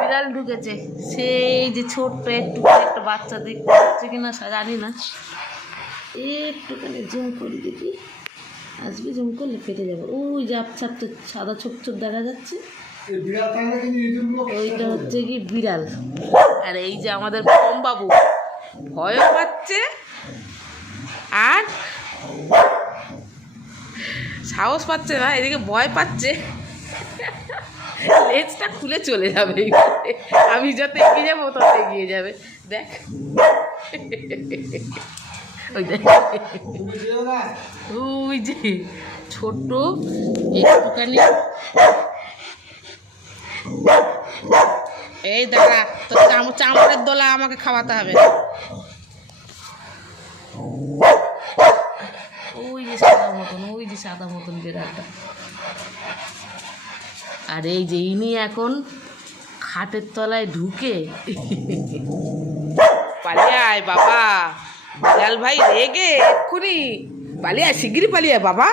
বিড়াল ঢুকেছে, সেই যে ছোট্ট একটু একটা বাচ্চা দেখতে পাচ্ছে কিনা জানি না। একটুখানি জুম করি দেখি, আসবে, জুম করলে ফেটে যাবে। ওই যে আচ্ছা সাদা ছোপ ছোপ দেখা যাচ্ছে, ওইটা হচ্ছে কি বিড়াল। আর এই যে আমাদের পম বাবু ভয়ও পাচ্ছে আর সাহস পাচ্ছে না, এদিকে ভয় পাচ্ছে, লেজটা খুলে চলে যাবে। আমি যত এগিয়ে যাবো তত এগিয়ে যাবে। দেখ ওই দেখ, ওই যে ছোট্ট একটুখানি। এই দাঁড়া, তোর চামড়ের দোলা আমাকে খাওয়াতে হবে। ওই যে সাদা মতন, ওই যে সাদা মতন বিড়ালটা। আর এই যে ইনি এখন খাটের তলায় ঢুকে পালিয়ে আয় বাবা, বিড়াল ভাই রেগে এক্ষুনি পালিয়ে আয়, শিগগিরই পালিয়ে আয় বাবা।